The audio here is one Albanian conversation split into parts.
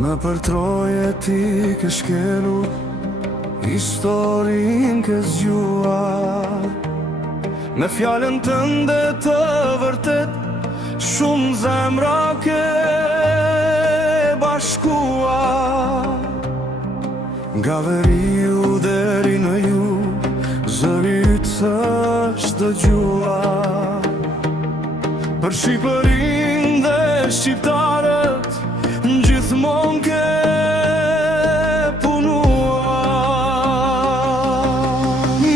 Më për troje ti ke shkelu, historin ke zgjuar. Me fjallën tënde të vërtet, shumë zemra ke bashkuar. Nga veriu deri në ju, zëri ytë është dëgjuar. Për Shqipërinë dhe shqiptarët, gjithmonë ke punuar.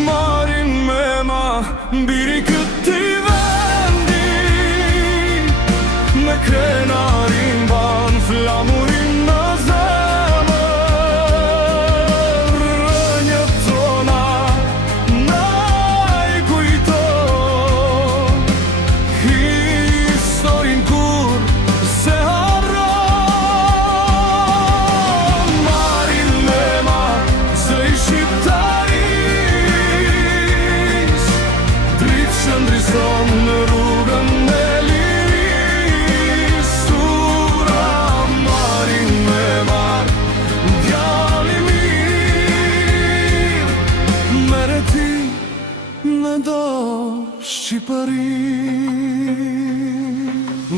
Marin me ma, biri këti vendi, me krenarin ban flamurin në zemër. Rënjët tona na i kujton, historin kur se harron. Marin me ma, zëj shqiptaris, dritë që ndrison në rrugën e liris. Sura Marin me ma, djali mirë, mere ti në do Shqipëri.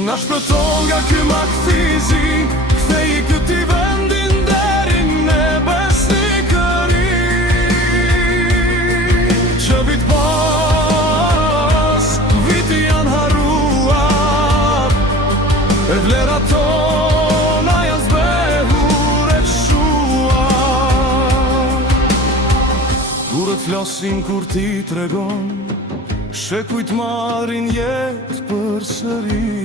Na shpëton nga ky makthizi, kthej këti vendin deri në besnikëri. Që vit pas, viti janë harruar, e vlerat tona janë zbehur e shuar. Durët flasin kur ti tregon, shekujt marrin jetë për sëri.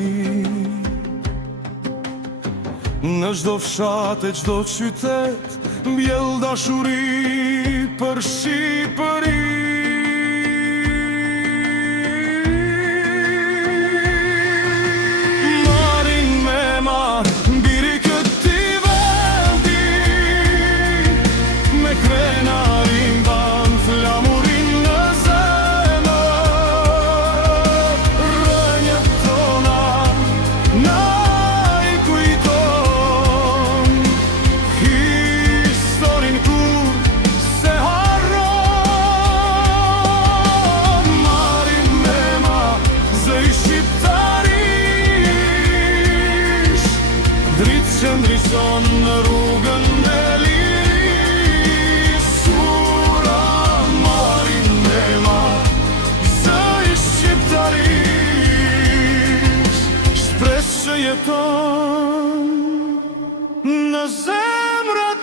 Në çdo fshat e çdo qytet, mbjell dashuri për Shqipëri. Marin me ma, biri këti vendi, me krenarin ban flamurin në zemër. Rënjët tona na i kujton, historin kur se harron. Marin me ma, zëj shqiptaris, dritë që ndrison në rrugën e liris. Sura Marin me ma, zëj shqiptaris, shpresë që jeton në zemrat